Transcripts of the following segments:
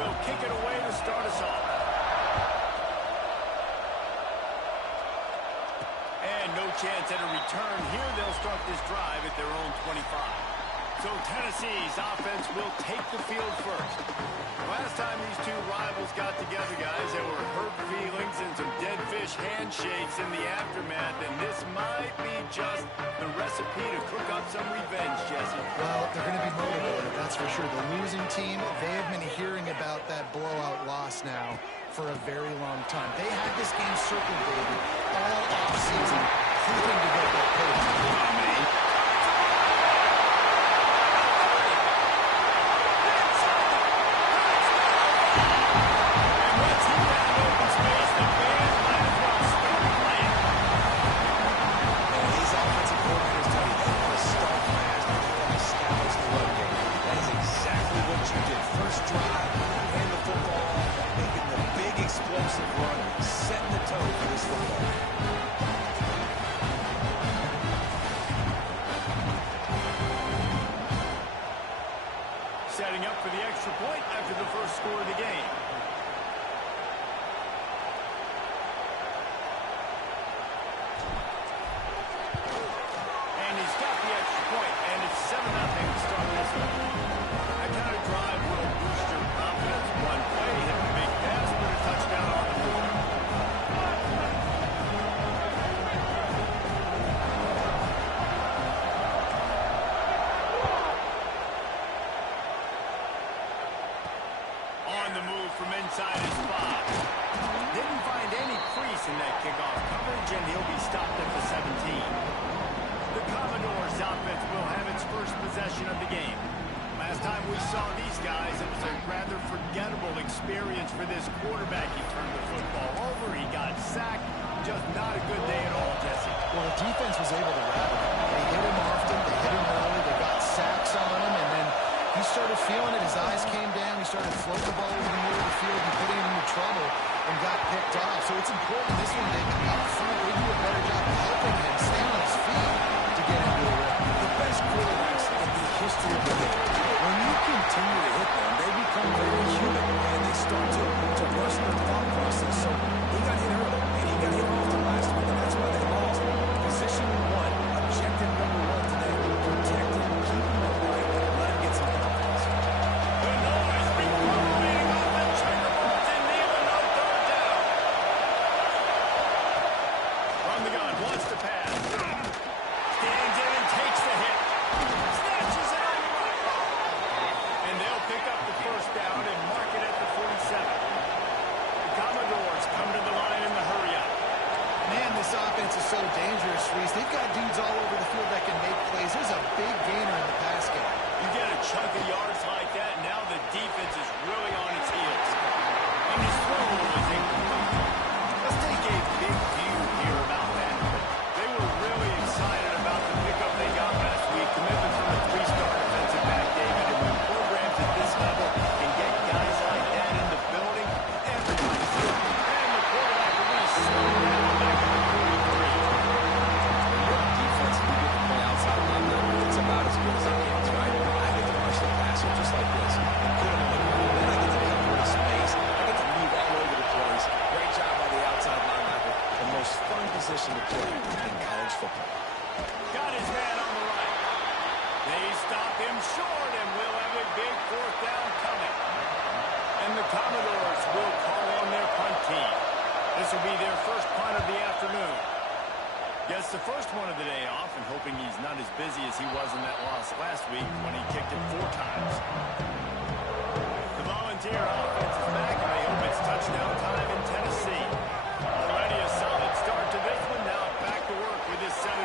will kick it away to start us off. And no chance at a return here. They'll start this drive at their own 25. So Tennessee's offense will take the field first. Last time these two rivals got together, guys, there were hurt feelings and some dead fish handshakes in the aftermath, and this might be just the recipe to cook up some revenge, Jesse. Well, they're going to be motivated, that's for sure. The losing team, they have been hearing about that blowout loss now for a very long time. They had this game circled, baby, all offseason, hoping to get that payback. Setting up for the extra point after the first score of the game. And he's got the extra point, and it's 7-0 to start this one. That kind of drive will boost your confidence. One play, hit a big pass, put a touchdown on the board. From inside his 5. Didn't find any crease in that kickoff coverage, and he'll be stopped at the 17. The Commodores' offense will have its first possession of the game. Last time we saw these guys, it was a rather forgettable experience for this quarterback. He turned the football over, he got sacked. Just not a good day at all, Jesse. Well, the defense was able to rattle him. They hit him often, they hit him early, they got sacks on him, and then he started feeling it. His eyes came down. He started floating the ball over the middle of the field and putting him into trouble and got picked off. So it's important this one, David, up front, they do a better job of helping him stay on his feet to get into a rhythm. The best quarterbacks in the history of the league, when you continue to hit them, they become very human, and they start to rush their thought process. So he got hit early, and he got hit often last week, and that's why they lost. Position 1, objective number 1 today, protect him, keep him upright, and let him get some confidence. The noise reverberating off the checkerboards, and Neyland on third down. From the gun, wants to pass. Stands in and takes the hit. Snatches it on the right. And they'll pick up the first down and mark it at the 47. The Commodores come to the line in the hurry-up. Man, this offense is so dangerous, Reese. They've got dudes all over the field that can make plays. There's a big gainer in the pass game. You get a chunk of yards like that, now the defense is really on its heels. And his throw was incomplete. Let's take a big view here about that. They were really excited about the pickup they got last week. Commitment from a 3-star defensive back, David. And when programs at this level can get guys like that in the building, everybody's in. And the quarterback release slowed down back to the 43. Your defense, you get to play outside of linebacker, it's about as good as it gets, right? I get to rush the passer just like this and put him on the ground. Then I get to cover his space. I get to move all over the place. Great job by the outside linebacker. The most fun position to play in college football. Got his man on the right. They stop him short, and we'll have a big 4th down coming. And the Commodores will call on their punt team. This will be their first punt of the afternoon. Gets the first one of the day off, and hoping he's not as busy as he was in that loss last week when he kicked it 4 times. The Volunteer offense is back, and they hope it's touchdown time in Tennessee. Already a solid start to this one. Now back to work with this 7-0.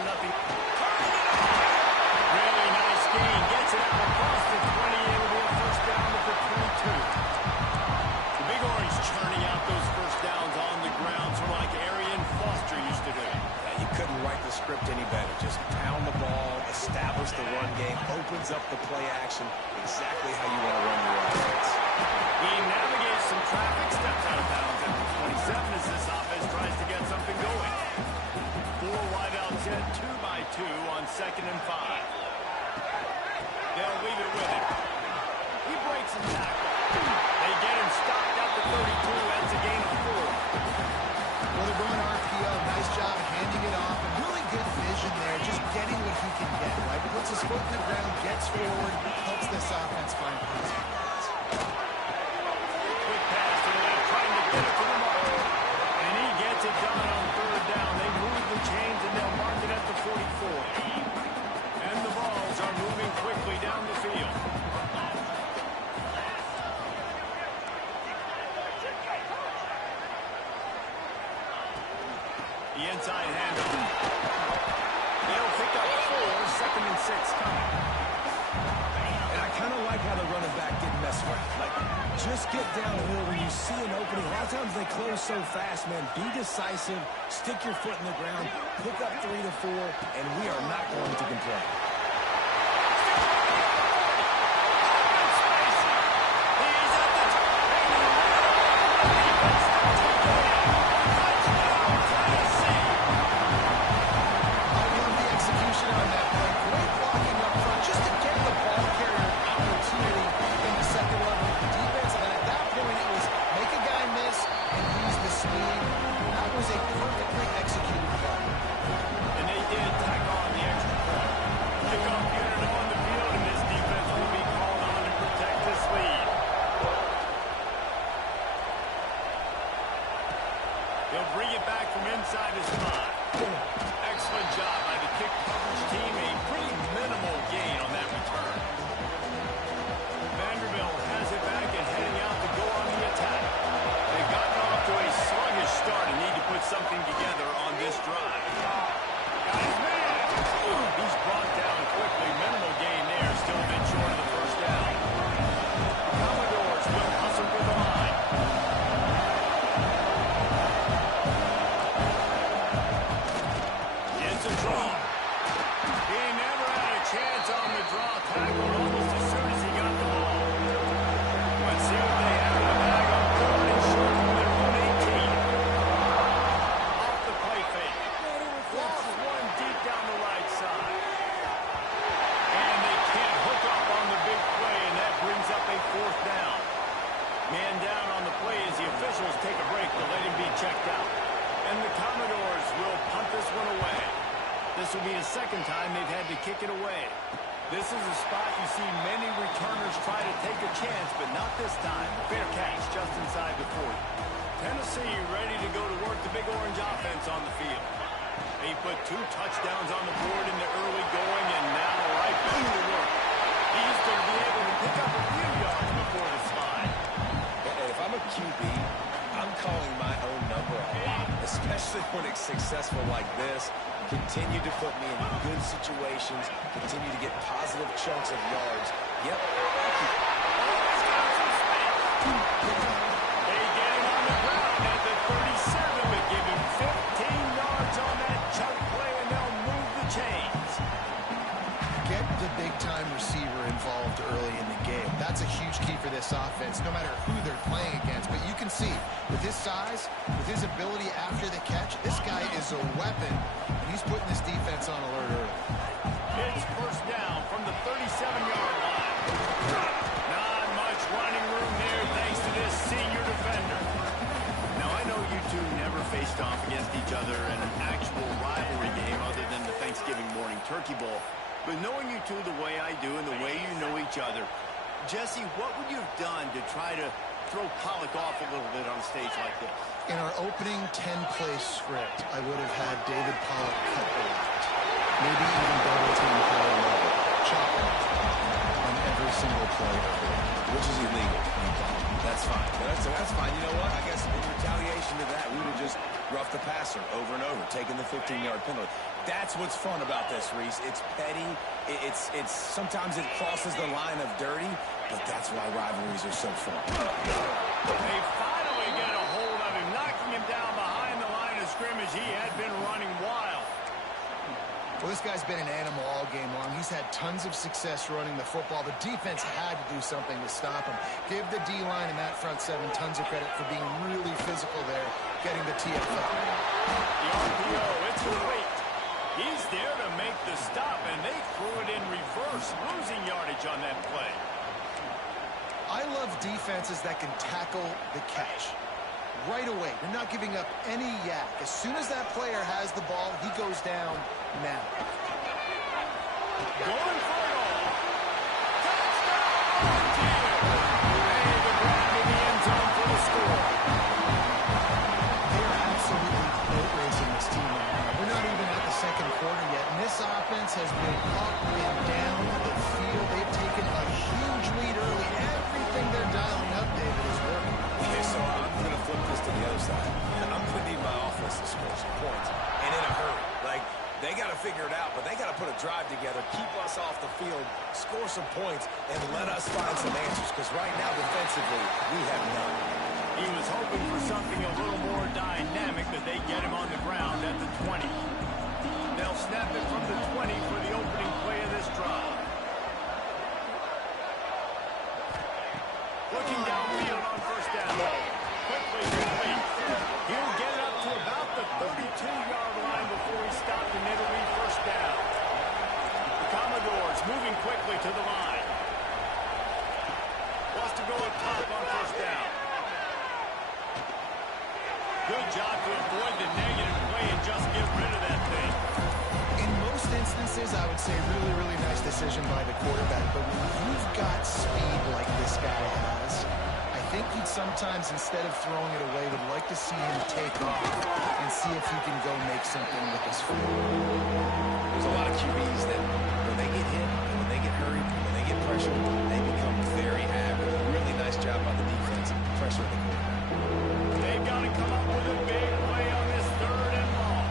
Really nice gain. Gets it out across the 20. It'll be a first down at the 22. The Big Orange churning out those first downs on the ground, sort of like Arian Foster used to do. Yeah, you couldn't write the script any better. Just pound the ball, establish the run game, opens up the play action, exactly how you want to run your offense. He navigates some traffic, steps out of bounds at the 27 as this offense tries to get something going. 4 wideouts in, 2-by-2 on 2nd and 5. They'll leave it with him. He breaks and tackles. They get him nice job handing it off, and really good vision there, just getting what he can get, right? Puts his foot in the ground, gets forward, helps this offense find points. Quick pass to the left, trying to get it to the mark. And he gets it done on third down. They move the chains, and they'll mark it at the 44. And the balls are moving quickly down the field. The inside handoff. They'll pick up 4, 2nd and 6 coming. And I kind of like how the running back didn't mess around. Like, just get downhill when you see an opening. A lot of times they close so fast, man. Be decisive, stick your foot in the ground, pick up 3 to 4, and we are not going to complain. They'll bring it back from inside his 5. Excellent job by the kick coverage team. A pretty minimal gain on that return. Vanderbilt has it back and heading out to go on the attack. They've gotten off to a sluggish start and need to put something together on this drive. Got his man. He's brought down quickly. Minimal gain there. Still a bit short of the first down. Commodores will hustle for the line. It's a draw. He never had a chance on the draw tackle almost as soon as he got the ball. Let's see what they have in the bag on 3rd and short from their own 18. Off the play fake. Lost one deep down the right side. And they can't hook up on the big play, and that brings up a 4th down. Man down on the play as the officials take a break to let him be checked out. And the Commodores will punt this one away. This will be the 2nd time they've had to kick it away. This is a spot you see many returners try to take a chance, but not this time. Fair catch just inside the 40. Tennessee ready to go to work the Big Orange offense on the field. They put 2 touchdowns on the board in the early going, and now right back to work. He's going to be able to pick up a few yards before the slide. And if I'm a QB, I'm calling my own number a lot, especially when it's successful like this. Continue to put me in good situations. Continue to get positive chunks of yards. Yep. They get him on the ground at the 37, but give him 15 yards on that chunk play, and they'll move the chains. Get the big-time receiver involved early in the game. That's a huge key for this offense, no matter who they're playing against. But you can see, with his size, with his ability after the catch, this guy is a weapon, and he's putting this defense on alert early. It's 1st down from the 37-yard line. Not much running room there thanks to this senior defender. Now, I know you two never faced off against each other in an actual rivalry game other than the Thanksgiving morning turkey bowl. But knowing you two the way I do and the way you know each other, Jesse, what would you have done to try to throw Pollock off a little bit on a stage like this? In our opening 10-play script, I would have had David Pollock cut the left. Maybe even double team Pollock level. Chop left on every single play of it. Which is illegal. That's fine. That's fine. You know what? I guess in retaliation to that, we would have just roughed the passer over and over, taking the 15-yard penalty. That's what's fun about this, Reese. It's petty. It's sometimes it crosses the line of dirty, but that's why rivalries are so fun. They finally get a hold of him, knocking him down behind the line of scrimmage. He had been running wild. Well, this guy's been an animal all game long. He's had tons of success running the football. The defense had to do something to stop him. Give the D-line and that front 7 tons of credit for being really physical there, getting the TFL. The RPO, it's late. He's there to make the stop, and they threw it in reverse, losing yardage on that play. I love defenses that can tackle the catch. right away. They're not giving up any yak. As soon as that player has the ball, he goes down now. Going for it all. Touchdown! And the grab in the end zone for the score. They are absolutely boat racing this team right now. We're not even at the second quarter yet, and this offense has been up and down the field. They've taken a huge lead early. Everything they're dialing up, David, is working. Okay, so I'm going to flip this to the other side. I'm going to need my offense to score some points, and in a hurry. Like, they got to figure it out, but they got to put a drive together, keep us off the field, score some points, and let us find some answers, because right now, defensively, we have none. He was hoping for something a little more dynamic, but they get him on the ground at the 20. They'll snap it from the 20 for the opening play of this drive. Looking downfield on first down. Quickly complete. He'll get it up to about the 32-yard line before he stopped, and it'll be first down. The Commodores moving quickly to the line. Wants to go up top on first down. Good job to avoid the negative play and just get rid of that thing. In most instances, I would say really nice decision by the quarterback. But when you've got speed like this guy has, I think he'd sometimes, instead of throwing it away, would like to see him take off and see if he can go make something with his foot. There's a lot of QBs that when they get hit, and when they get hurried, when they get pressured, they become very average. Really nice job by the defense, pressuring the quarterback. They've got to come up with a big play on this third and long.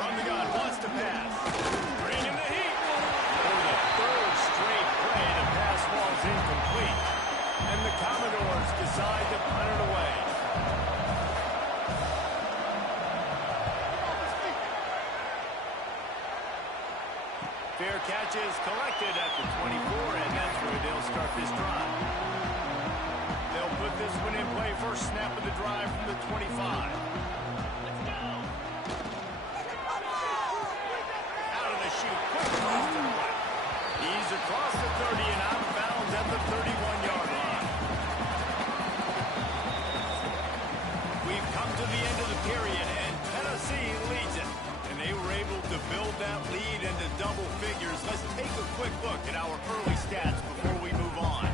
From the gun, wants to pass. Bring him the heat. For the third straight play, the pass falls incomplete. And the Commodores decide to punt it away. Fair catch is collected at the 24, and that's where they'll start this drive. They'll put this one in play. First snap of the drive from the 25. Out of the chute, quick cross to the right. He's across the 30 and out of bounds at the 31-yard line. We've come to the end of the period, and Tennessee leads it. And they were able to build that lead into double figures. Let's take a quick look at our early stats before we move on.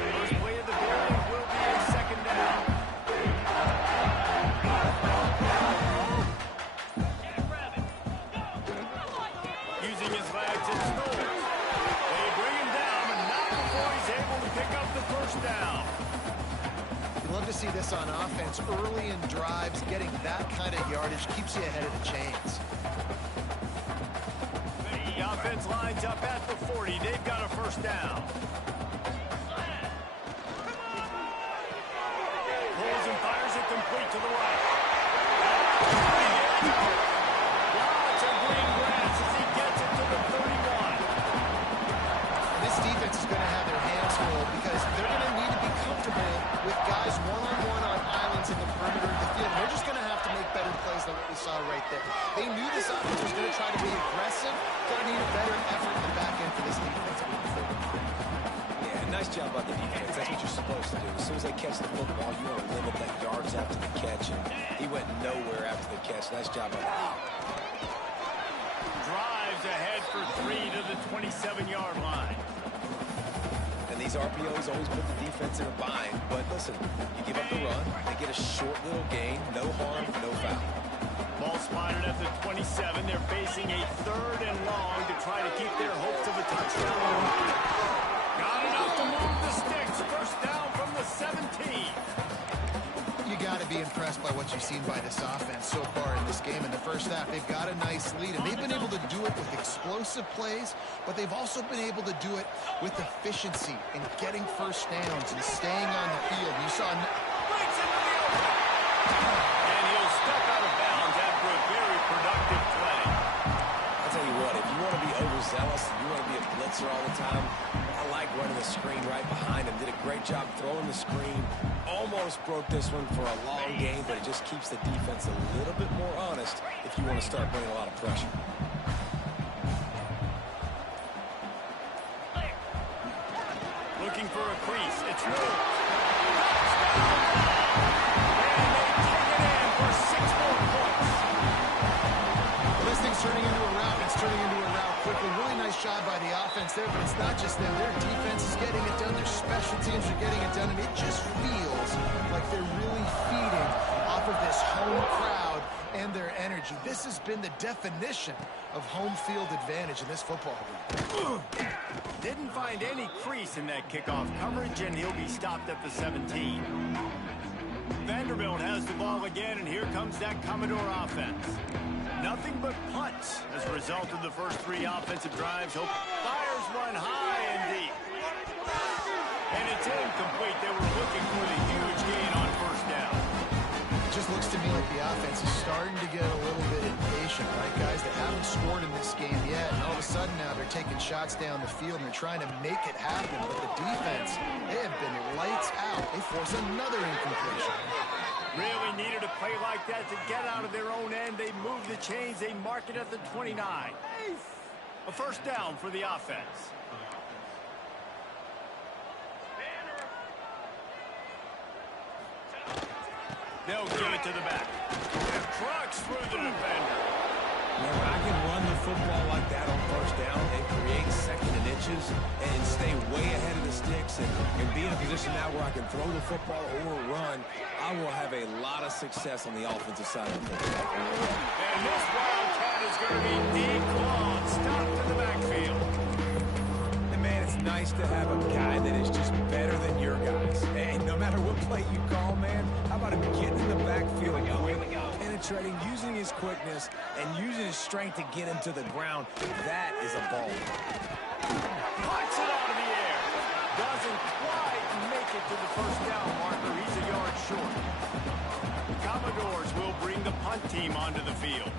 First play of the period will be a second down. Using his legs and snores. They bring him down, but not before he's able to pick up the first down. You love to see this on offense. Early in drives, getting that kind of yardage keeps you ahead of the chains. The offense lines up at the 40. They've got a first down. Pulls and fires it complete to the right. Lots of green grass as he gets it to the 31. This defense is going to have their hands full because they're going to need to be comfortable with guys one-on-one on islands in the perimeter of the field. They're just going to have to make better plays than what we saw right there. They knew this offense was going to try to be aggressive. Going to need a better effort in the back end for this defense moving forward. Yeah, nice job by the defense. That's what you're supposed to do. As soon as they catch the football, you want to limit that yards after the catch. And he went nowhere after the catch. Nice job by the defense. Drives ahead for 3 to the 27-yard line. And these RPOs always put the defense in a bind. But listen, you give up the run, they get a short little gain, no harm, no foul. Ball spotted at the 27. They're facing a third and long to try to keep their hopes of a touchdown. Got enough to move the sticks. First down from the 17. You got to be impressed by what you've seen by this offense so far in this game. In the first half, they've got a nice lead, and they've been able to do it with explosive plays, but they've also been able to do it with efficiency and getting first downs and staying on the field. You saw... Breaks into the open. And he'll step out of bounds after a very productive play. I'll tell you what, if you want to be overzealous, and you want to be a blitzer all the time, I like running the screen right behind him. Did a Great job throwing the screen. Almost broke this one for a long game, but it just keeps the defense a little bit more honest if you want to start bringing a lot of pressure. Looking for a crease. It's moved. And they take it in for 6 more points. Well, this thing's turning into a rout. It's turning into a rout quickly. Really nice job by the offense there, but it's not just them. Their defense is getting it done. Their special teams are getting it done, and it just feels like they're really feeding off of this home crowd and their energy. This has been the definition of home field advantage in this football game. Didn't find any crease in that kickoff coverage, and he'll be stopped at the 17. Vanderbilt has the ball again, and here comes that Commodore offense. Nothing but punts as a result of the first 3 offensive drives. Hope fires one high and deep. And it's incomplete. They were looking for the huge gain on first down. It just looks to me like the offense is starting to get a little bit impatient, right, guys? They haven't scored in this game yet, and all of a sudden now they're taking shots down the field and they're trying to make it happen. But the defense, they have been lights out. They force another incompletion. Really needed a play like that to get out of their own end. They move the chains. They mark it at the 29. A first down for the offense. They'll give it to the back. Trucks through the defender. Now, when I can run the football like that on first down and create second and inches and stay way ahead of the sticks and be in a position now where I can throw the football or run, I will have a lot of success on the offensive side of the football. And this Wildcat is going to be declawed. Stop to the backfield. And, man, it's nice to have a guy that is just better than your guys. And no matter what play you call, man, how about him getting in the backfield quick, penetrating, using his quickness, and using his strength to get him to the ground. That is a ball. Puts it out of the air. Doesn't quite make it to the first down marker. He's a yard short. Commodores will bring the punt team onto the field.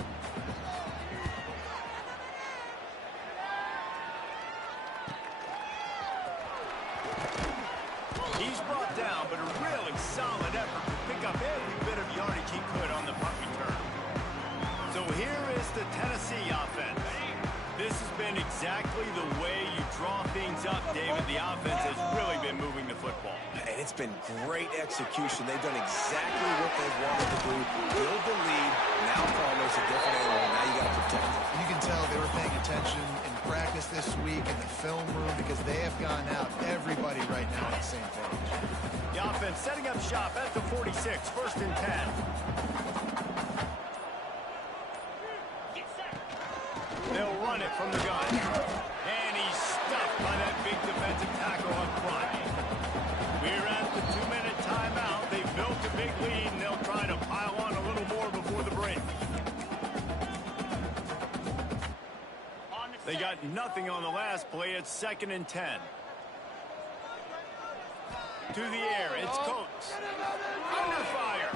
He's brought down, but a really solid effort to pick up every bit of yardage he could on the punt return. So here is the Tennessee offense. This has been exactly the way you draw things up, David. The offense has really been moving the football. And it's been great execution. They've done exactly what they've wanted to do. Build the lead. Now Palmer's a different animal. Now you got to protect it. You can tell they were paying attention in practice this week in the film room because they have gone out, everybody right now on the same page. The offense setting up shop at the 46, first and 10. They'll run it from the gun. And he's stuffed by that big defensive tackle up front. We're at the 2-minute timeout. They've built a big lead, and they'll try to pile on a little more before the break. They got nothing on the last play. It's 2nd and 10. To the air, it's Coates. Under fire.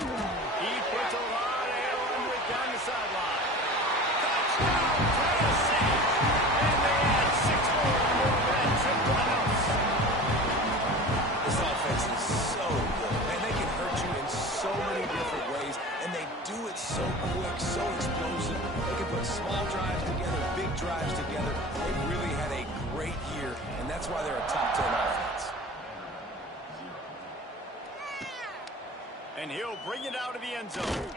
He puts a lot of air under it down the sideline. Touchdown, Tennessee. And they add 6 more to move that trip to the house. This offense is so good. And they can hurt you in so many different ways. And they do it so quick, so explosive. They can put small drives together, big drives together. They've really had a great year, and that's why they're a top 10 offense. And he'll bring it out of the end zone.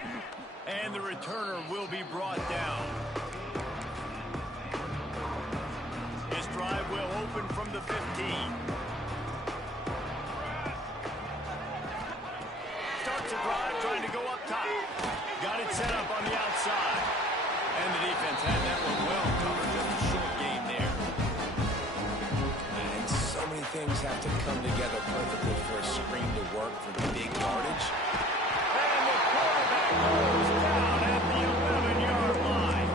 And the returner will be brought down. This drive will open from the 15. Starts a drive trying to go up top. Got it set up on the outside. And the defense had that one well covered. Just a short game there. And so many things have to come together perfectly for a screen to work for the big yardage. And the quarterback goes down at the 11-yard line.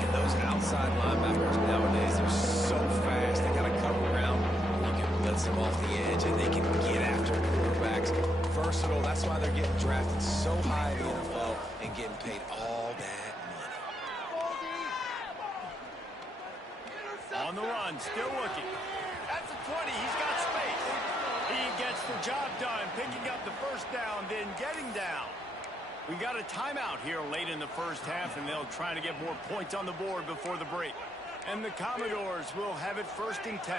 And those outside linebackers nowadays are so fast. They got to come around. You can blitz them off the edge, and they can get after quarterbacks. Versatile. That's why they're getting drafted so high in the NFL and getting paid all that money. On the run, still looking. At the 20, he's got space. He gets the job done, picking up the first down, then getting down. We got a timeout here late in the first half, and they'll try to get more points on the board before the break. And the Commodores will have it 1st and 10.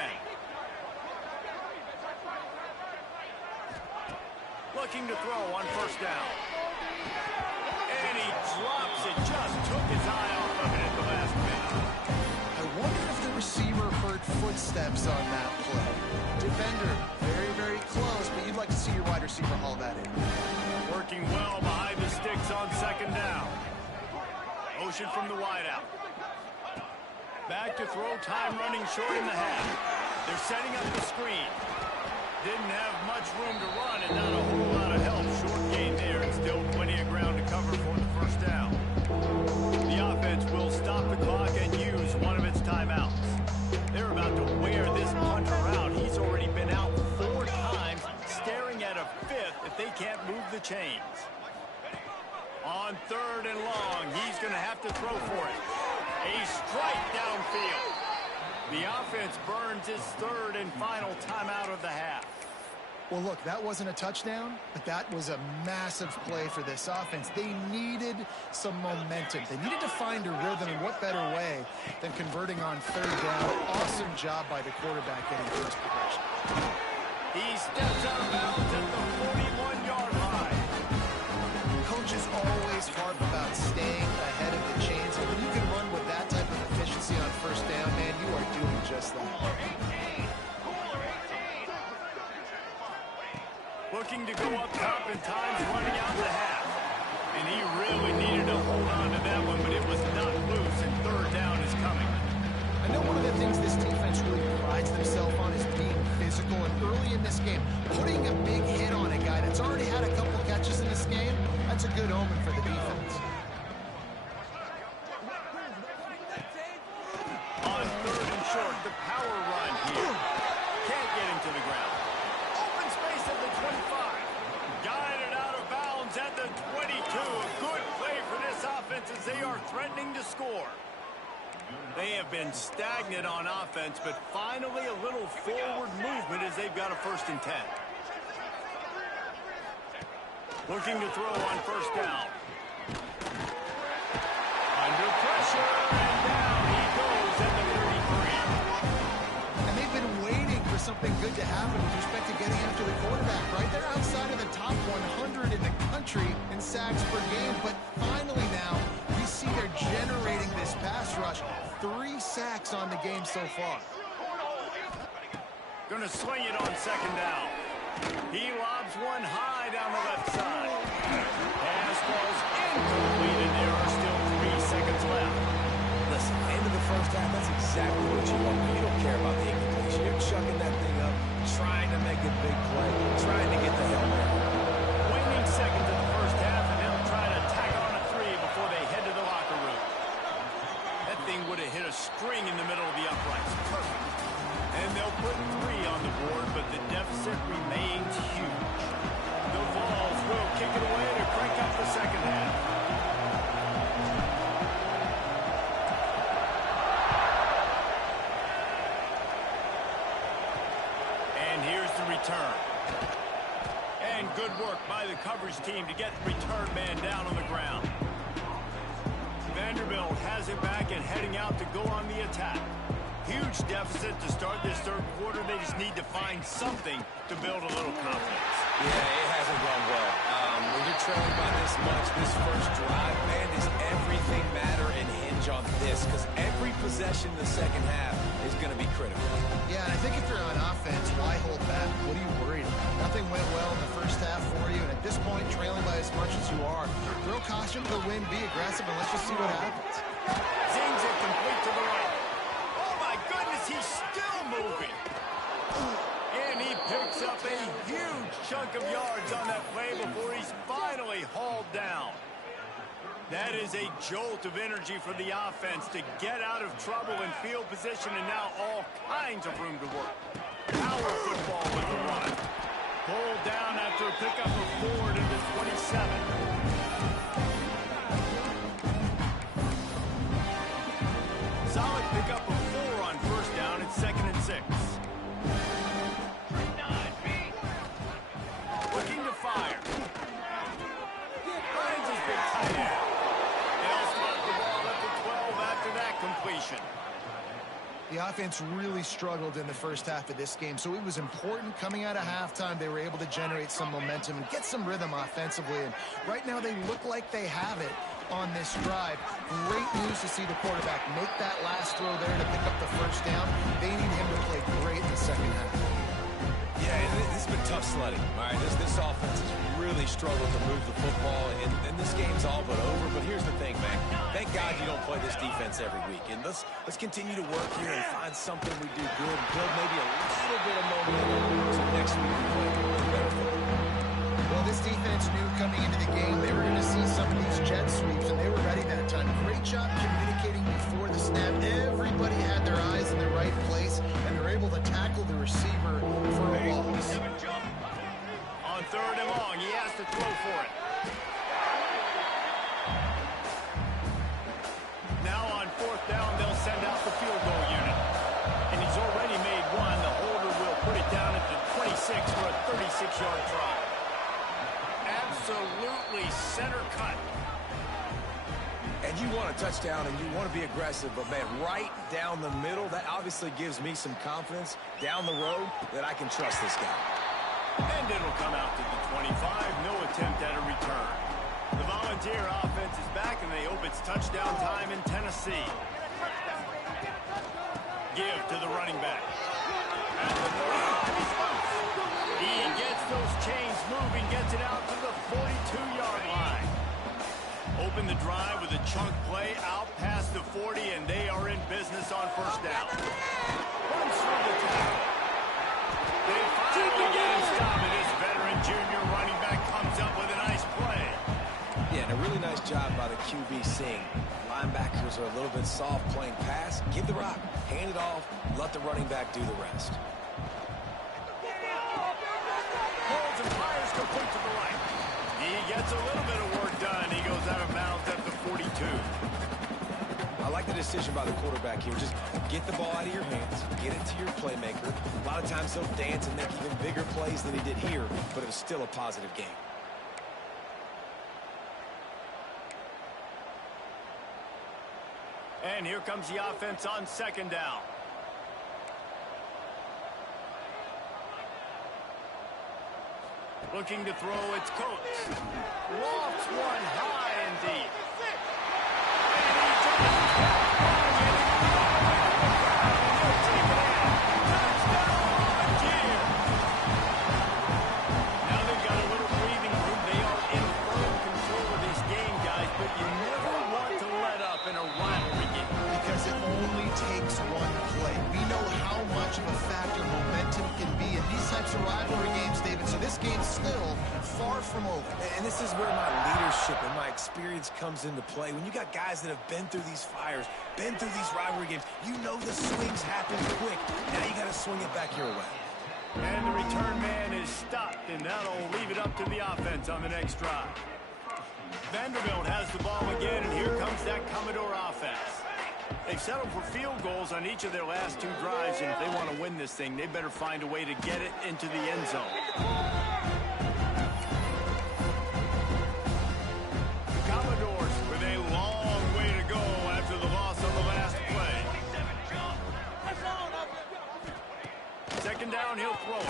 Looking to throw on 1st down. And he drops it, just took his eye off of it at the last minute. I wonder if the receiver heard footsteps on that play. Defender, very, very close, but you'd like to see your wide receiver haul that in. Working well behind the sticks on 2nd down. Motion from the wideout. Back to throw, time running short in the half. They're setting up the screen. Didn't have much room to run and not a whole lot of help. Short gain there and still plenty of ground to cover for the 1st down. The offense will stop the clock and use one of its timeouts. They're about to wear this punter out. He's already been out 4 times, staring at a 5th if they can't move the chains. On 3rd and long, he's going to have to throw for it. A strike downfield. The offense burns its 3rd and final timeout of the half. Well, look, that wasn't a touchdown, but that was a massive play for this offense. They needed some momentum. They needed to find a rhythm, and what better way than converting on 3rd down. Awesome job by the quarterback getting first progression. He steps out of bounds at the 41-yard line. Coaches always harp about staying ahead of the chains, and when you can run with that type of efficiency on 1st down, man, you are doing just that. Looking to go up top and times running out the half. And he really needed to hold on to that one, but it was not loose, and 3rd down is coming. I know one of the things this defense really prides themselves on is being physical, and early in this game, putting a big hit on a guy that's already had a couple catches in this game, that's a good omen for the defense. On 3rd and short, the power run here. Can't get him to the ground. Open space at the 25. Guided out of bounds at the 22. A good play for this offense as they are threatening to score. They have been stagnant on offense, but finally a little forward movement as they've got a 1st and 10. Looking to throw on 1st down. Under pressure, and down he goes at the 33. And they've been waiting for something good to happen with respect to getting after the quarterback, right? They're outside of the top 100 in the country in sacks per game, but finally now you see they're generating this pass rush. 3 sacks on the game so far. Gonna swing it on 2nd down. He lobs one high down the left side. Pass falls incomplete, and there are still 3 seconds left. Listen, end of the first half, that's exactly what you want. You don't care about the incompletion. You're chucking that thing up, trying to make a big play, trying to get the hell there. Waning seconds in the first half, and they'll try to tack on a 3 before they head to the locker room. That thing would have hit a string in the middle of the uprights. Perfect. And they'll put 3 on the board, but the deficit remains huge. The Vols will kick it away to crank up the 2nd half. And here's the return. And good work by the coverage team to get the return man down on the ground. Vanderbilt has it back and heading out to go on the attack. Huge deficit to start this 3rd quarter. They just need to find something to build a little confidence. Yeah, it hasn't gone well. When you're trailing by this much, this first drive, man, does everything matter and hinge on this? Because every possession in the 2nd half is going to be critical. Yeah, and I think if you're on offense, why hold back? What are you worried about? Nothing went well in the first half for you, and at this point, trailing by as much as you are, throw caution to the wind, be aggressive, and let's just see what happens. Zings it complete to the right. Oh, my goodness, he's still moving. And he picks up a huge chunk of yards on that play before he's finally hauled down. That is a jolt of energy for the offense to get out of trouble in field position, and now all kinds of room to work. Power football with the run. Pulled down after a pickup of 4 to the 27. Solid pickup of 4 on 1st down. It's 2nd and 6. tight end. They'll start the ball at the 12 after that completion. The offense really struggled in the first half of this game, so it was important coming out of halftime. They were able to generate some momentum and get some rhythm offensively, and right now they look like they have it on this drive. Great news to see the quarterback make that last throw there to pick up the first down. They need him to play great in the second half. Yeah, this has been tough sledding. All right, this offense has really struggled to move the football, and this game's all but over. But here's the thing, man. Thank God you don't play this defense every week. And let's continue to work here and find something we do good and build maybe a little bit of momentum so next week we play a little better football. Well, this defense knew coming into the game they were going to see some of these jet sweeps, and they were ready that time. Great job communicating before the snap. Everybody had their eyes in the right place, and they're able to tackle the receiver for a loss. On third and long, he has to throw for it. Now on fourth down, they'll send out the field goal unit. And he's already made one. The holder will put it down at the 26 for a 36-yard try. Absolutely center cut. And you want a touchdown and you want to be aggressive, but, man, right down the middle, that obviously gives me some confidence down the road that I can trust this guy. And it'll come out to the 25. No attempt at a return. The Volunteer offense is back, and they hope it's touchdown time in Tennessee. Give to the running back. At the 35. He gets those chains moving, gets it out to the 42-yard line. Open the drive with a chunk play out past the 40, and they are in business on first down. Runs through the tackle. They finally get him stopped, and this veteran junior running back comes up with a nice play. Yeah, and a really nice job by the QB seeing. Linebackers are a little bit soft playing pass. Give the rock, hand it off, let the running back do the rest. Rolls and fires complete to the right. He gets a little bit of work done. He goes out of bounds at the 42. I like the decision by the quarterback here. Just get the ball out of your hands, get it to your playmaker. A lot of times he'll dance and make even bigger plays than he did here, but it was still a positive game. And here comes the offense on second down. Looking to throw, it's Coates. Lofts one high and deep. And he does it. He'll take it in. Touchdown, Volunteer. Now they've got a little breathing room. They are in firm control of this game, guys, but you never want to let up in a rivalry game. Because it only takes one play. We know how much of a factor momentum can be in these types of rivalry games, David, so this game's still far from over. And this is where my leadership and my experience comes into play. When you got guys that have been through these fires, been through these rivalry games, you know the swings happen quick. Now you got to swing it back your way. And the return man is stopped, and that'll leave it up to the offense on the next drive. Vanderbilt has the ball again, and here comes that Commodore offense. They've settled for field goals on each of their last two drives, and if they want to win this thing, they better find a way to get it into the end zone. Commodores with a long way to go after the loss on the last play. Second down, he'll throw it.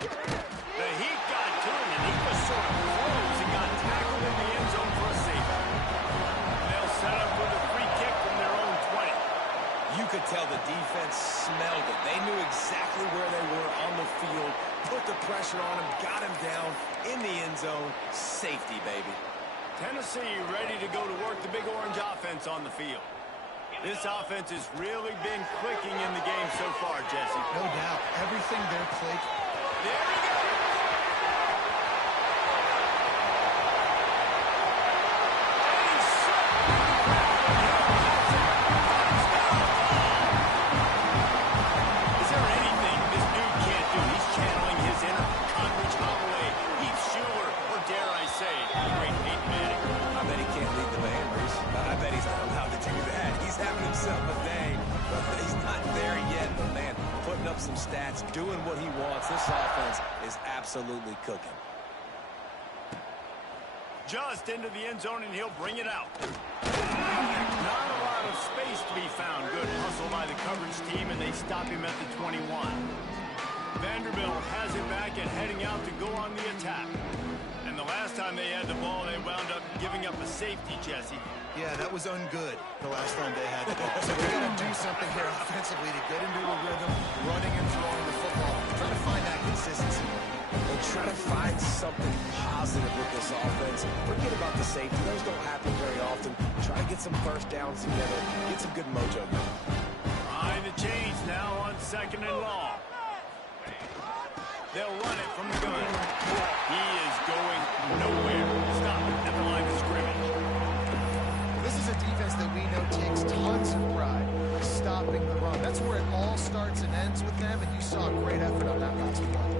The heat got to him, and he just sort of froze and got tackled in the end zone for a safety. They'll set up with a free kick from their own 20. You could tell the defense smelled it. They knew exactly where they were on the field, put the pressure on him, got him down in the end zone. Safety, baby. Tennessee ready to go to work the Big Orange offense on the field. This offense has really been clicking in the game so far, Jesse. No doubt. Everything they're playing. There we go. Is there anything this dude can't do? He's channeling his inner Conrad Holloway, Heath Schuler, or dare I say, the great Peyton Manning. I bet he can't lead the band, Reese. I bet he's not allowed to do that. He's having himself a day, but he's not there yet. But, man, putting up some stats, doing what he wants. This offense is absolutely cooking. Just into the end zone, and he'll bring it out. Not a lot of space to be found. Good hustle by the coverage team, and they stop him at the 21. Vanderbilt has it back and heading out to go on the attack. And the last time they had the ball, they wound up giving up a safety, Jesse. Yeah, that was ungood the last time they had the ball. So we got to do something here offensively to get into a rhythm, running and throwing the football. Try to find that consistency. They try to find something positive with this offense. Forget about the safety. Those don't happen very often. Try to get some first downs together. Get some good mojo going. Behind the chains now on 2nd and long. They'll run it from the gun. He is going nowhere. Stop at the line of scrimmage. This is a defense that we know takes tons of pride stopping the run. That's where it all starts and ends with them, and you saw a great effort on that last play.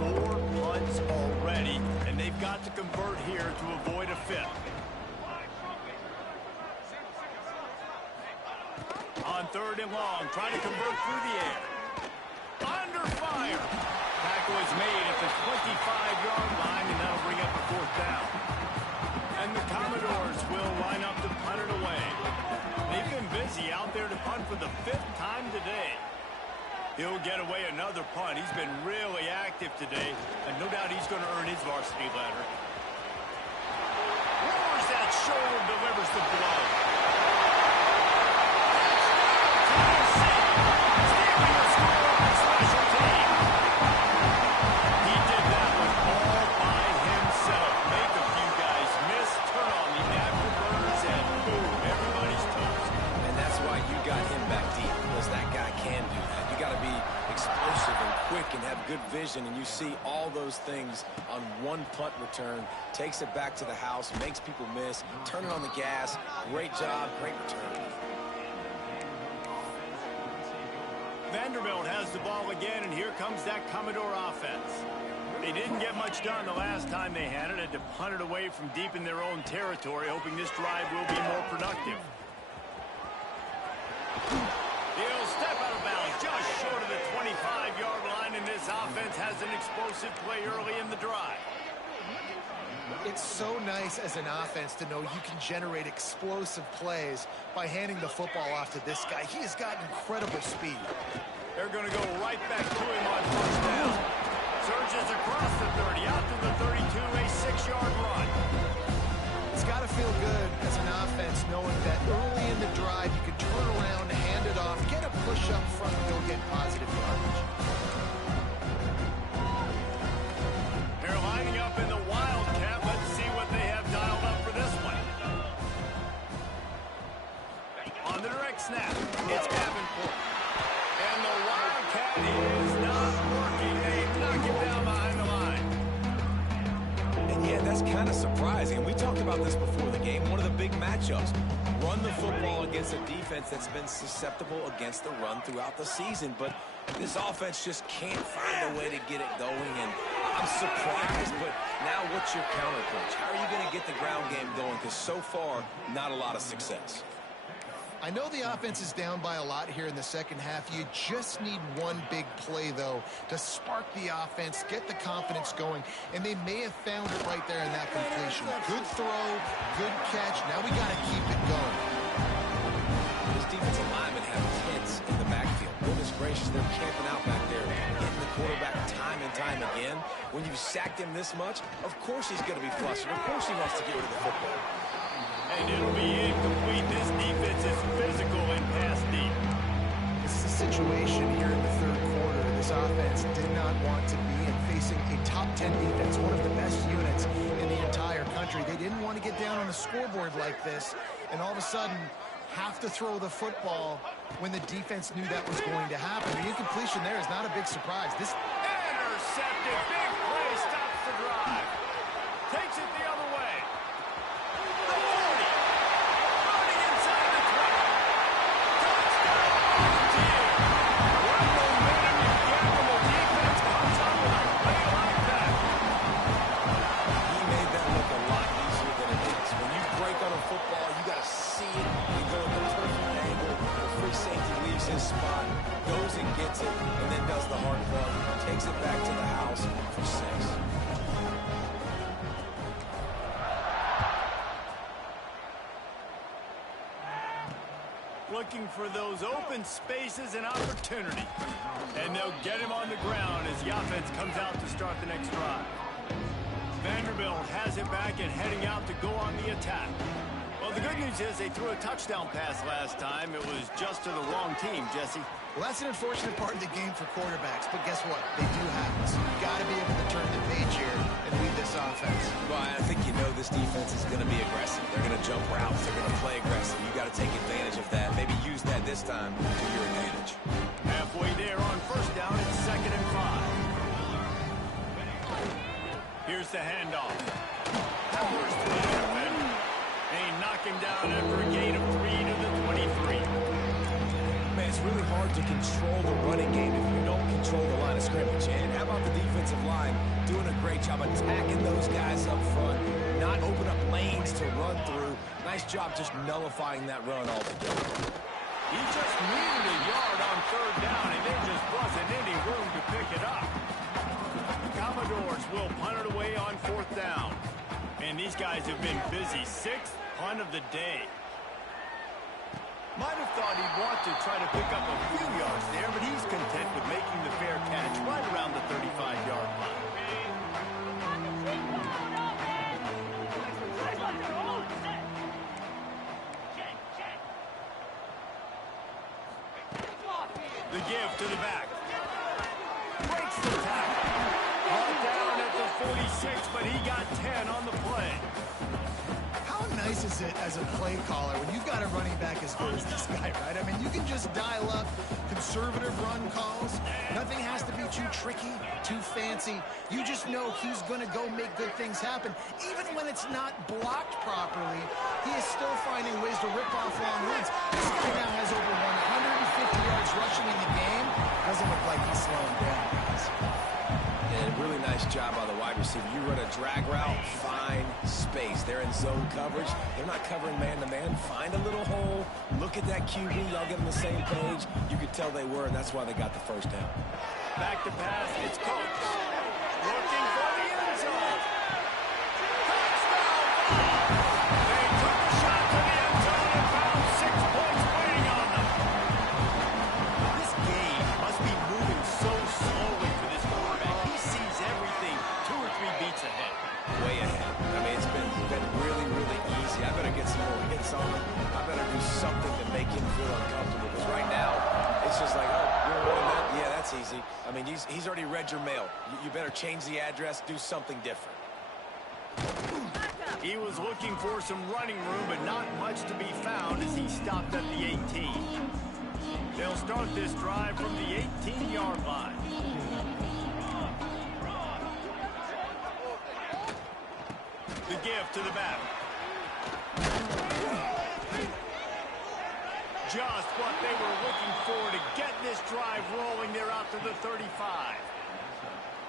4 punts already, and they've got to convert here to avoid a 5th. On 3rd and long, trying to convert through the air. Under fire. Tackle is made at the 25-yard line, and that'll bring up a 4th down. And the Commodores will line up to punt it away. They've been busy out there to punt for the 5th time today. He'll get away another punt. He's been really active today, and no doubt he's going to earn his varsity ladder. Roars that shoulder, delivers the blow. And have good vision, and you see all those things on one punt return. Takes it back to the house, makes people miss, turning on the gas. Great job, great return. Vanderbilt has the ball again, and here comes that Commodore offense. They didn't get much done the last time they had it. Had to punt it away from deep in their own territory, hoping this drive will be more productive. He'll step out of bounds just short of the 25-yard line, and this offense has an explosive play early in the drive. It's so nice as an offense to know you can generate explosive plays by handing the football off to this guy. He has got incredible speed. They're going to go right back to him on 1st down. Surges across the 30, out to the 32, a 6-yard run. It's got to feel good as an offense knowing that early in the drive you can turn around, hand it off, get a push up front, and go get positive yardage. They're lining up in the Wildcat. Let's see what they have dialed up for this one. On the direct snap, it's Davenport. And the Wildcat is not working. They knock him down behind the line. And yeah, that's kind of surprising. We talked about this before the game. One of the big matchups. Run the football against a defense that's been susceptible against the run throughout the season. But this offense just can't find a way to get it going. And I'm surprised, but now what's your counterpunch? How are you going to get the ground game going? Because so far, not a lot of success. I know the offense is down by a lot here in the second half. You just need one big play, though, to spark the offense, get the confidence going, and they may have found it right there in that completion. Good throw, good catch. Now we got to keep it going. This defensive linemen have tents in the backfield. Goodness gracious, they're camping out back there, hitting the quarterback time and time again. When you've sacked him this much, of course he's going to be flustered. Of course he wants to get rid of the football. And it'll be incomplete. This defense is physical and pass deep. This is a situation here in the third quarter. This offense did not want to be in facing a top 10 defense, one of the best units in the entire country. They didn't want to get down on the scoreboard like this, and all of a sudden have to throw the football when the defense knew that was going to happen. The incompletion there is not a big surprise. This intercepted. Big play stops the drive. Takes it the other way. His spot, goes and gets it, and then does the hard throw. Takes looking for those open spaces and opportunity. And they'll get him on the ground as the offense comes out to start the next drive. Vanderbilt has it back and heading out to go on the attack. Well, the good news is they threw a touchdown pass last time. It was just to the wrong team, Jesse. Well, that's an unfortunate part of the game for quarterbacks, but guess what? They do happen. So you've got to be able to turn the page here and lead this offense. Well, I think you know this defense is going to be aggressive. They're going to jump routes. They're going to play aggressive. You got to take advantage of that. Maybe use that this time to your advantage. Halfway there on first down, it's 2nd and 5. Here's the handoff. Powers to the defender. And he knocked him down after a gain of 3 to the 23. Man, it's really hard to control the running game if you don't control the line of scrimmage. And how about the defensive line doing a great job attacking those guys up front, not open up lanes to run through. Nice job just nullifying that run altogether. He just needed a yard on 3rd down, and there just wasn't any room to pick it up. Commodores will punt it away on 4th down. And these guys have been busy. 6th punt of the day. Might have thought he'd want to try to pick up a few yards there, but he's content with making the fair catch right around the 35-yard line. The give to the back. Breaks the tackle. Brought down at the 46, but he got 10 on the play. How nice is it as a play caller when you've got a running back as good as this guy, right? I mean, you can just dial up conservative run calls. Nothing has to be too tricky, too fancy. You just know he's going to go make good things happen. Even when it's not blocked properly, he is still finding ways to rip off long runs. This guy now has over 150 yards rushing in the game. Doesn't look like he's slowing down, guys. And a really nice job by the wide receiver. You run a drag route, find space. They're in zone coverage. They're not covering man-to-man. Find a little hole. Look at that QB. Y'all get on the same page. You could tell they were, and that's why they got the first down. Back to pass. It's Coates. Looking for the end zone. Touchdown! They took a shot to the end zone and found 6 points waiting on them. This game must be moving so slowly for this quarterback. He sees everything 2 or 3 beats ahead. Way ahead. I mean, it's been really, really easy. I better get some more hits on him. I better do something to make him feel uncomfortable. Because right now, it's just like, oh, you're running that? Yeah, that's easy. I mean, he's already read your mail. You better change the address, do something different. He was looking for some running room, but not much to be found as he stopped at the 18. They'll start this drive from the 18-yard line. The give to the back. Just what they were looking for to get this drive rolling. They're out to the 35.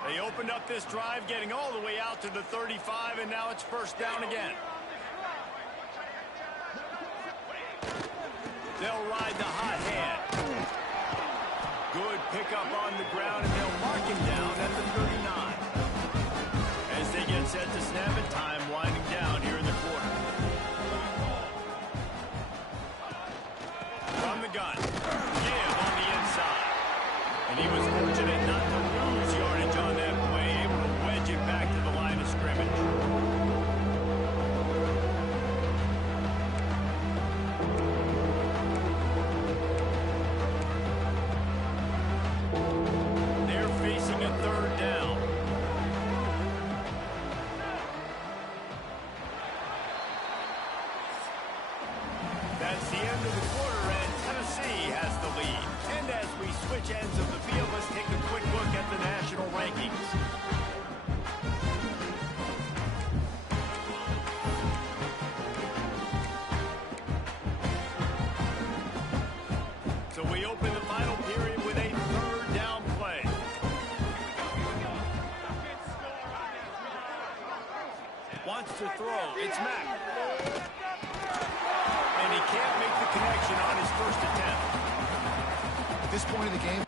They opened up this drive, getting all the way out to the 35, and now it's first down again. They'll ride the hot hand. Good pickup on the ground, and they'll mark him down at the 39. As they get set to snap it, time winding down here in the quarter. From the gun, give on the inside. And he was fortunate not to lose yardage on that play, able to wedge it back to the line of scrimmage. They're facing a 3rd down. That's the end of the quarter, and Tennessee has the lead. And as we switch ends of the field, let's take a quick look at the national rankings. So we open the final period with a 3rd down play. Wants to throw. It's Mack. And he can't make the connection on his first attempt. At this point of the game,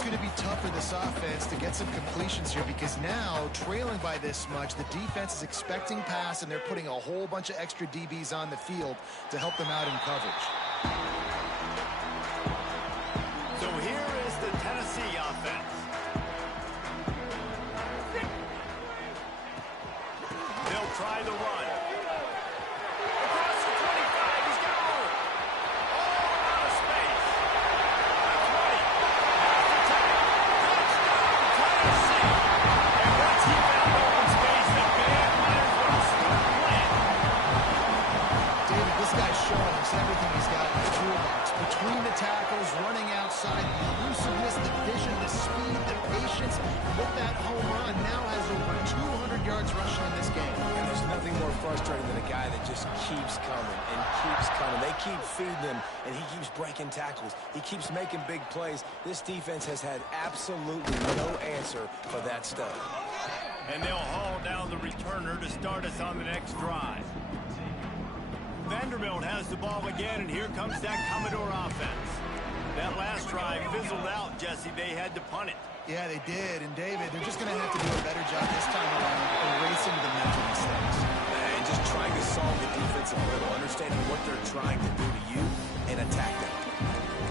was going to be tough for this offense to get some completions here because now, trailing by this much, the defense is expecting pass, and they're putting a whole bunch of extra DBs on the field to help them out in coverage. So here is the Tennessee offense. They'll try the run. Across the 25, he's got room. All out of space. 20. Touchdown, Tennessee. And once he found open space, the band might as well start playing. David, this guy's showing us everything he's got in the toolbox. Between the tackles, running outside, the elusiveness, the vision, the speed, the patience. With that home run, now has over 200 yards rushing in this game. And there's nothing more frustrating than a guy that just keeps coming and keeps coming. They keep feeding him, and he keeps breaking tackles. He keeps making big plays. This defense has had absolutely no answer for that stuff. And they'll haul down the returner to start us on the next drive. Vanderbilt has the ball again, and here comes that Commodore offense. That last drive fizzled out, Jesse. They had to punt it. Yeah, they did. And, David, they're just going to have to do a better job this time around erasing the mental mistakes. And just trying to solve the defensive riddle, understanding what they're trying to do to you and attack them.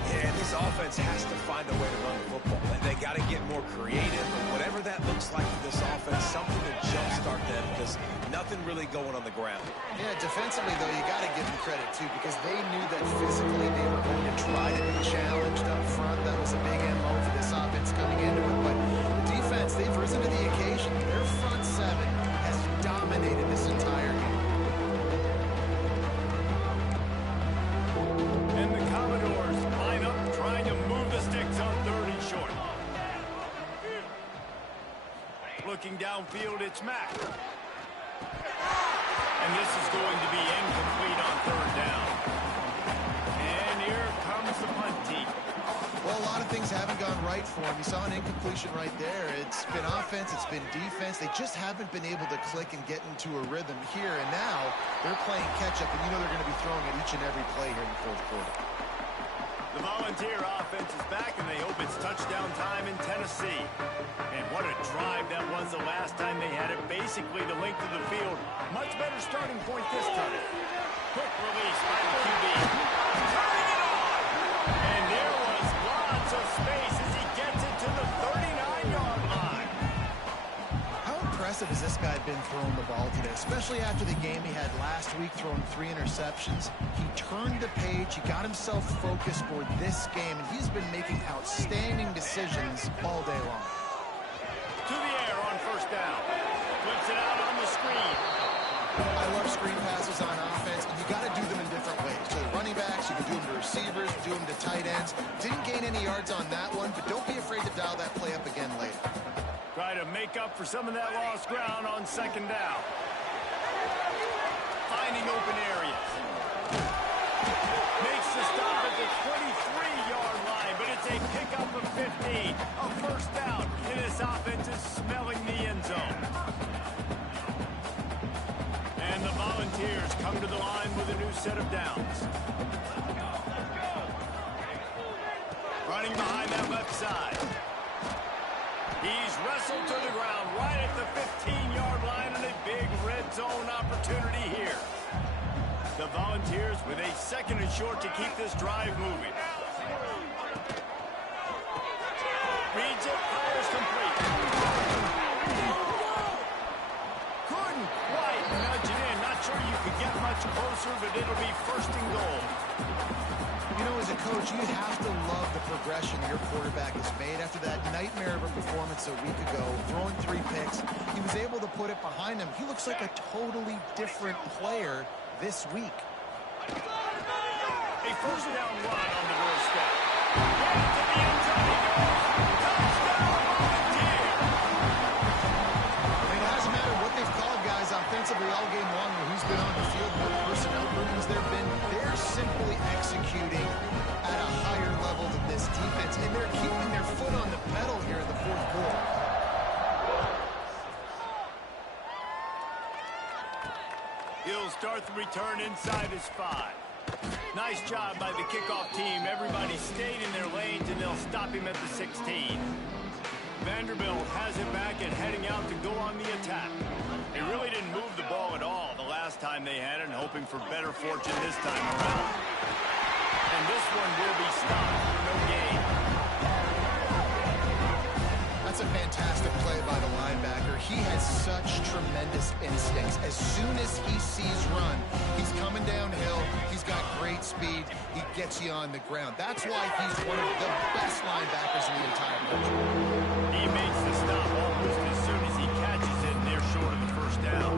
And this offense has to find a way to run the football. They got to get more creative, or whatever that looks like for this offense, something to jumpstart them, because nothing really going on the ground. Yeah, defensively, though, you got to give them credit, too, because they knew that physically they were going to try to be challenged up front. That was a big MO for this offense coming into it. But the defense, they've risen to the occasion. Their front seven has dominated this entire game. And the Commodores line up trying to move the sticks on 3rd and short. Looking downfield, it's Mack. And this is going to be incomplete on 3rd down. And here comes the punt team. Well, a lot of things haven't gone right for him. You saw an incompletion right there. It's been offense, it's been defense. They just haven't been able to click and get into a rhythm here. And now they're playing catch-up, and you know they're going to be throwing at each and every play here in the 4th quarter. The Volunteer offense is back, and they hope it's touchdown time in Tennessee. And what a drive that was the last time they had it, basically the length of the field. Much better starting point this time. Quick release by the QB. Turning it on! And there was lots of space as he gets it to the 39-yard line. How impressive has this guy been throwing the ball today, especially after the game he had last week throwing 3 interceptions. He turned the page, he got himself focused for this game, and he's been making outstanding decisions all day long. To the air on 1st down. Flips it out on the screen. I love screen passes on offense, and you got to do them in different ways. To the running backs, you can do them to receivers, do them to tight ends. Didn't gain any yards on that one, but don't be afraid to dial that play up again later. Try to make up for some of that lost ground on 2nd down. Finding open areas. Makes the stop at the 23-yard line, but it's a pickup of 15. A 1st down, and this offense is smelling the end zone. And the Volunteers come to the line with a new set of downs. Running behind that left side. He's wrestled to the ground right at the 15-yard line, and a big red zone opportunity here. The Volunteers with a 2nd and short to keep this drive moving. Reads it, fires complete. Couldn't quite nudge it in. Not sure you could get much closer, but it'll be 1st and goal. You know, as a coach, you have to love the progression your quarterback has made after that nightmare of a performance a week ago, throwing 3 picks. He was able to put it behind him. He looks like a totally different player this week. A 1st down run on the doorstep. Right to the end zone he goes. Touchdown, Volunteer! I mean, it hasn't mattered what they've called guys offensively all game long or who's been on the field, what personnel groupings there have been. They're simply executing at a higher level than this defense, and they're keeping their foot on the pedal here in the 4th quarter. He'll start the return inside his 5. Nice job by the kickoff team. Everybody stayed in their lanes, and they'll stop him at the 16. Vanderbilt has it back and heading out to go on the attack. They really didn't move the ball at all the last time they had it, and hoping for better fortune this time around. And this one will be stopped for no gain. That's a fantastic play by the linebacker. He has such tremendous instincts. As soon as he sees run, he's coming downhill. He's got great speed. He gets you on the ground. That's why he's one of the best linebackers in the entire country. He makes the stop almost as soon as he catches it, and they're short of the first down.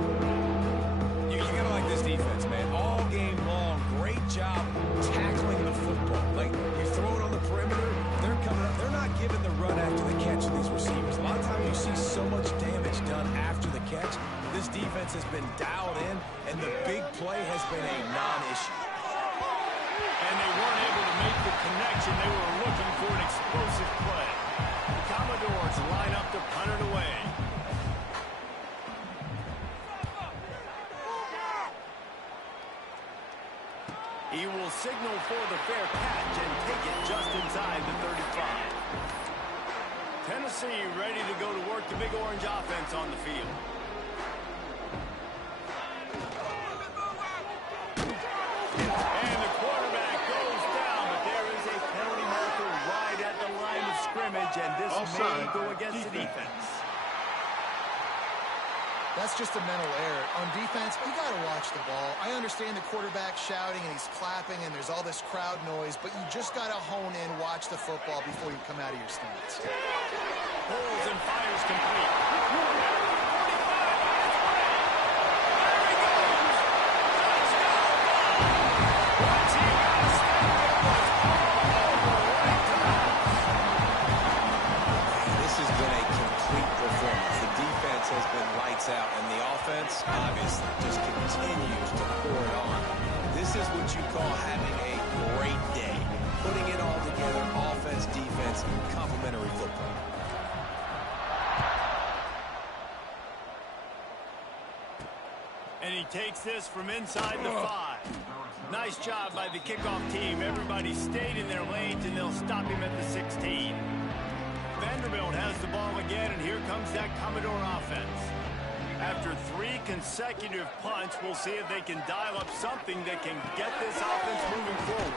You gotta like this defense, man. All game long, great job tackling the football. Like, you throw it on the perimeter, they're coming up. They're not giving the run after the catch to these receivers. A lot of times you see so much damage done after the catch. This defense has been dialed in, and the big play has been a non-issue. And they weren't able to make the connection. They were looking for an explosive play. The Commodores line up to punt it away. He will signal for the fair catch and take it just inside the 35. Tennessee ready to go to work the Big Orange offense on the field. And the quarterback goes down, but there is a penalty marker right at the line of scrimmage, and this may go against the defense. That's just a mental error. On defense, you got to watch the ball. I understand the quarterback shouting and he's clapping and there's all this crowd noise, but you just got to hone in, watch the football before you come out of your stance. Pulls and fires complete. This has been a complete performance. The defense has been lights out, and the offense, obviously, just continues to pour it on. This is what you call having a great day. Putting it all together, offense, defense, complementary football. And he takes this from inside the 5. Nice job by the kickoff team. Everybody stayed in their lanes, and they'll stop him at the 16. Vanderbilt has the ball again, and here comes that Commodore offense. After 3 consecutive punts, we'll see if they can dial up something that can get this offense moving forward.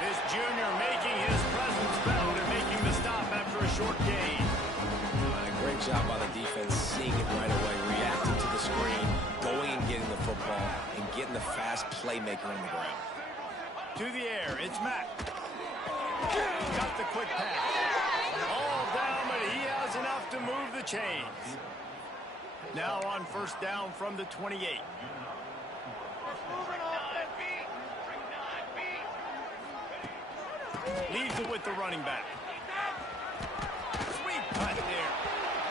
This junior making his presence felt and making the stop after a short gain. Great job by the defense, seeing it right away, reacting to the screen, going and getting the football, and getting the fast playmaker on the ground. To the air, it's Mack. Got the quick pass. All down, but he has enough to move the chains. Now on first down from the 28. Leaves it with the running back. Sweet cut there.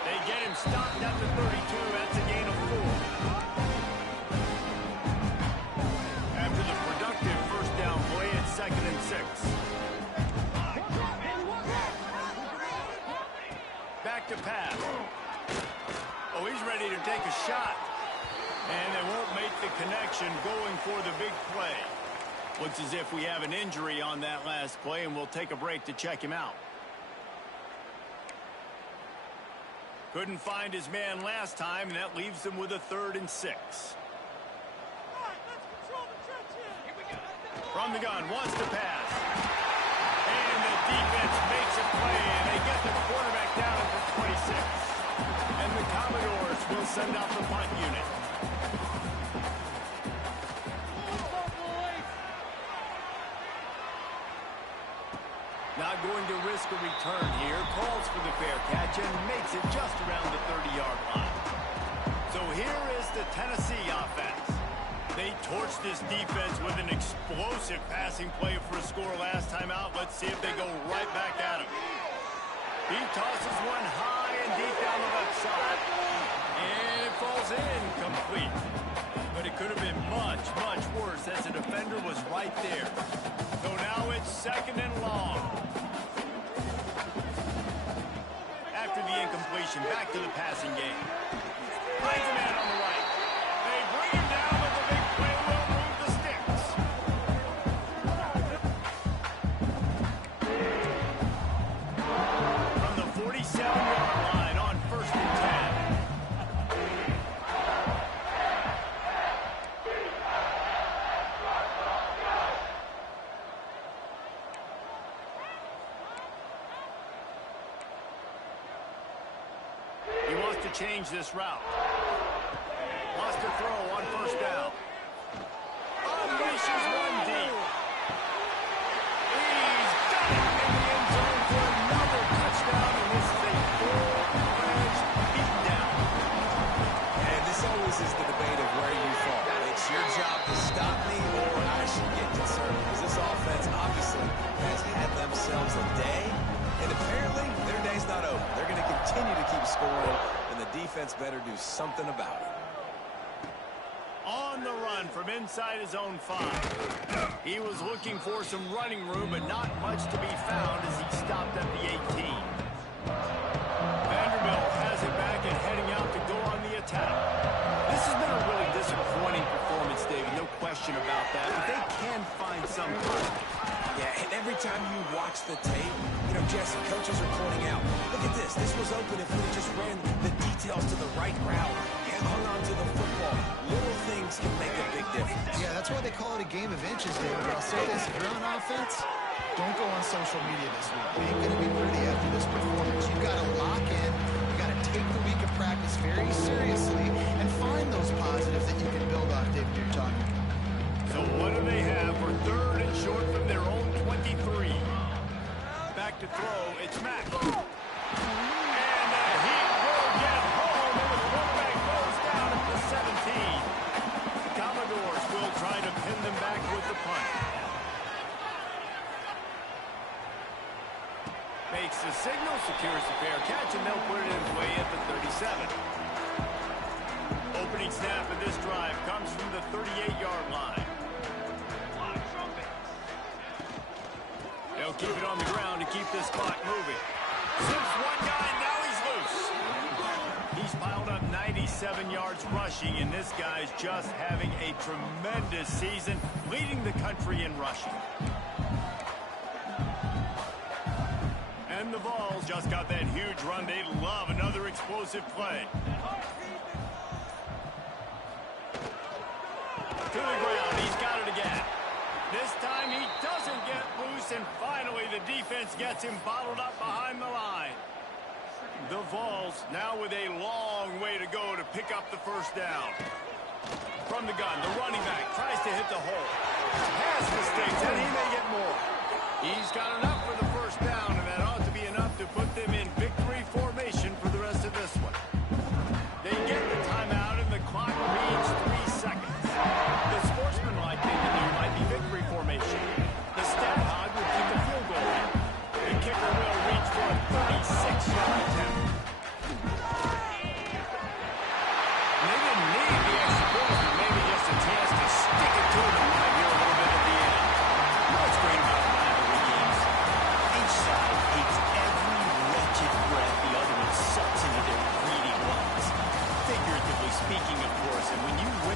They get him stopped at the 32. That's a gain of 4. After the productive first down play, it's 2nd and 6. Back to pass. Oh, he's ready to take a shot. And they won't make the connection going for the big play. Looks as if we have an injury on that last play, and we'll take a break to check him out. Couldn't find his man last time, and that leaves him with a 3rd and 6. From the gun, wants to pass. And the defense makes a play, and they get the quarterback down at the 26. And the Commodores will send out the punt unit. Not going to risk a return here. Calls for the fair catch and makes it just around the 30-yard line. So here is the Tennessee offense. They torched this defense with an explosive passing play for a score last time out. Let's see if they go right back at him. He tosses one high and deep down the left side. And it falls in complete. But it could have been much, much worse as the defender was right there. So now it's 2nd and long. After the incompletion, back to the passing game. Finds a man on the right. They bring him down, but the big play will move the sticks. change this route. Lost to throw on first down. Unleashes one deep. He's got it in the end zone for another touchdown, and this is a full-fledged beatdown. And this always is the debate of where you fall. It's your job to stop me, or I should get concerned, because this offense obviously has had themselves a day, and apparently their day's not over. They're going to continue to keep scoring, and the defense better do something about it. On the run from inside his own 5. He was looking for some running room, but not much to be found as he stopped at the 18. Vanderbilt has it back and heading out to go on the attack. This has been a really disappointing performance, David, no question about that, but they can find some positive. Yeah, and every time you watch the tape, Jesse, coaches are pointing out, look at this. This was open if we just ran the details to the right route and hung on to the football. Little things can make a big difference. Yeah, that's why they call it a game of inches, David. I'll say this, if you're on offense, don't go on social media this week. It ain't going to be pretty after this performance. You've got to lock in. You've got to take the week of practice very seriously and find those positives that you can build off, David, you're talking about. So what do they have for third and short from their own 23? Back to throw, it's Mack. And he will get home, and the quarterback goes down at the 17. The Commodores will try to pin them back with the punt. Makes the signal, secures the fair catch, and they'll put it in play at the 37. Opening snap of this drive comes from the 38-yard line. They'll keep it on the ground to keep this clock moving. Zips one guy, and now he's loose. He's piled up 97 yards rushing, and this guy's just having a tremendous season, leading the country in rushing. And the Vols just got that huge run. They love another explosive play. To the ground, he's got it again. This time he doesn't get loose, and finally the defense gets him bottled up behind the line. The Vols now with a long way to go to pick up the first down. From the gun, the running back tries to hit the hole. Has mistakes, and he may get more. He's got enough for the first down, and that ought to be enough to put them in victory formation for the rest of this one. They get the timeout, and the clock reads 3 seconds. The sportsmanlike thing to do might be victory formation. The stat hog would kick a field goal in. The kicker will reach for a 36-yard attempt. And they didn't need the extra point, but maybe just a chance to stick it to them right here a little bit at the end. What's great about rivalry games? Each side hates every wretched breath the other one sucks into their greedy lungs. Figuratively speaking, of course, and when you win...